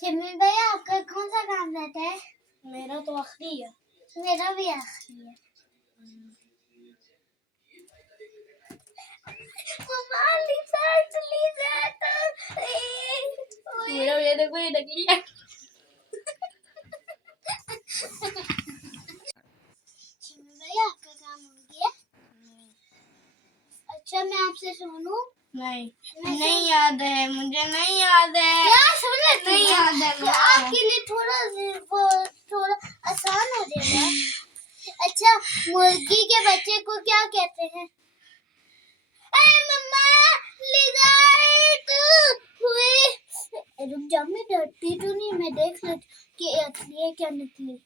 सिमी भैया आपका कौन सा काम रहता है? मेरा तो आखिरी है। मेरा भी आखिरी है। मेरा ये देखो ये नकली है। सिमी भैया आपका काम हो गया? अच्छा मैं आपसे सुनूं? नहीं याद है, मुझे नहीं याद है। यार सुन लेते नहीं याद है तो आपके लिए थोड़ा आसान हो जाएगा। अच्छा मुर्गी के बच्चे को क्या कहते हैं? अरे मम्मा रुक जा, मैं डरती तो नहीं, मैं देख लेती कि असली है क्या नकली।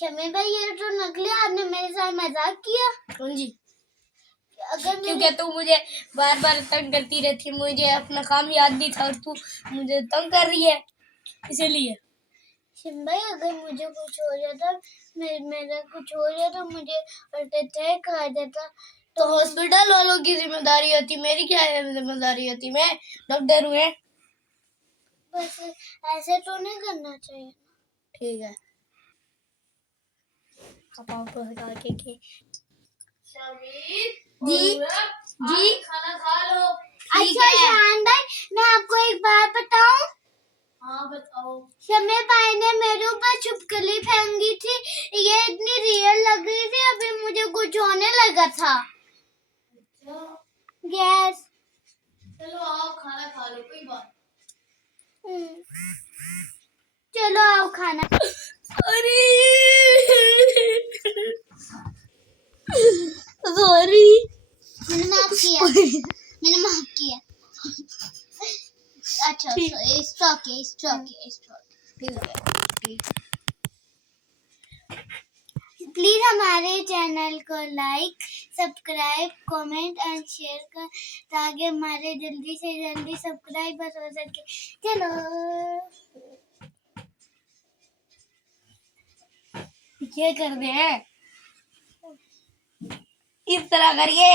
शमी भाई ये तो नकली, आपने मेरे साथ मजाक किया। कौन जी? अगर क्योंकि तू मुझे बार बार तंग करती रहती, मुझे अपना काम याद नहीं था और तू मुझे तंग कर रही है इसीलिए। शिम भाई अगर मुझे कुछ हो जाता, मेरा कुछ हो जाता, मुझे हार्ट अटैक आ जाता तो हॉस्पिटल वालों की जिम्मेदारी होती, मेरी क्या जिम्मेदारी होती? मैं डॉक्टर हुए। बस ऐसे तो नहीं करना चाहिए। ठीक है पापा हटा के जी जी खाना खा लो। अच्छा शान भाई मैं आपको एक बात बताऊं? हाँ बताओ। शमी भाई ने मेरे ऊपर छिपकली फेंकी थी, ये इतनी रियल लग रही थी, अभी मुझे कुछ होने लगा था। गैस। चलो आओ खाना खा लो, कोई बात। चलो आओ खाना। अरे सॉरी, मैंने माफ किया। अच्छा स्टॉक प्लीज हमारे चैनल को like, subscribe, comment and share कर ताकि हमारे जल्दी से जल्दी सब्सक्राइबर्स हो सके। चलो ये कर दे इस तरह करिए।